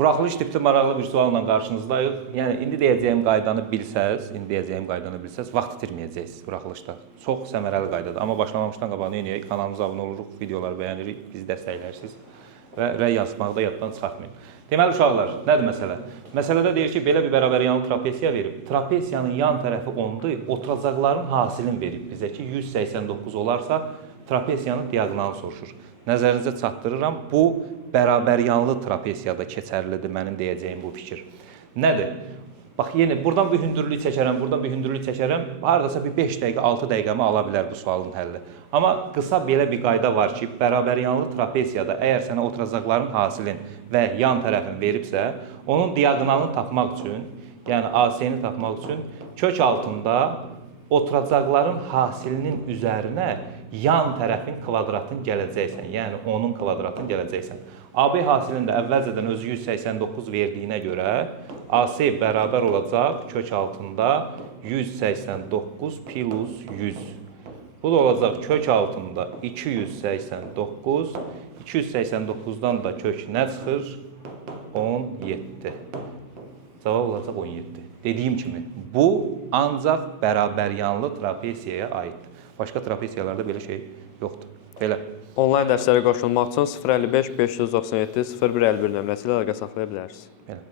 Buraxılış tipli maraqlı bir sualla qarşınızdayıq. Yəni indi deyəcəyim qaydanı bilsəz, vaxt itirməyəcəksiniz buraxılışda. Çox səmərəli qaydadır. Amma başlamamışdan qabaq nə edək? Kanalımıza abunə oluruq, videoları bəyənirik, bizi dəstəkləyirsiniz və rəy yazmağı da yaddan çıxartmayın. Deməli uşaqlar, nədir məsələ? Məsələdə deyir ki, belə bir bərabər yanlı trapesiya verib. Trapesiyanın yan tərəfi 10-dur, oturacaqların hasilini verib bizə ki, 189 olarsa trapesiyanın diaqonalı soruşur. Nəzərinizə çatdırıram, bu bərabər yanlı trapesiyada keçərlidir mənim deyəcəyim bu fikir. Nədir? Bax, yenə buradan bir hündürlük çəkərəm, haradasa bir 5 dəqiqə, 6 dəqiqəmi ala bilər bu sualın həlli. Amma qısa belə bir qayda var ki, bərabər yanlı trapesiyada əgər sənə oturacaqların hasilin və yan tərəfin veribsə, onun diaqonalını tapmaq üçün, yəni AC-ni tapmaq üçün kök altında oturacaqların hasilinin üzərinə yan tərəfin kvadratını gələcəksən, yəni onun kvadratını gələcəksən. AB hasilinin də əvvəlcədən özü 189 verdiyinə görə AC bərabər olacaq kök altında 189 plus 100. Bu da olacaq kök altında 289. 289-dan da kök nə çıxır? 17. Cavab olacaq 17. Dediyim kimi, bu ancaq bərabər yanlı trapesiyaya aiddir. Başqa trapesiyalarda belə şey yoxdur. Belə. Onlayn dərslərə qoşulmaq üçün 055 597 0151 nömrəsi ilə əlaqə saxlaya bilərsiniz. Belə.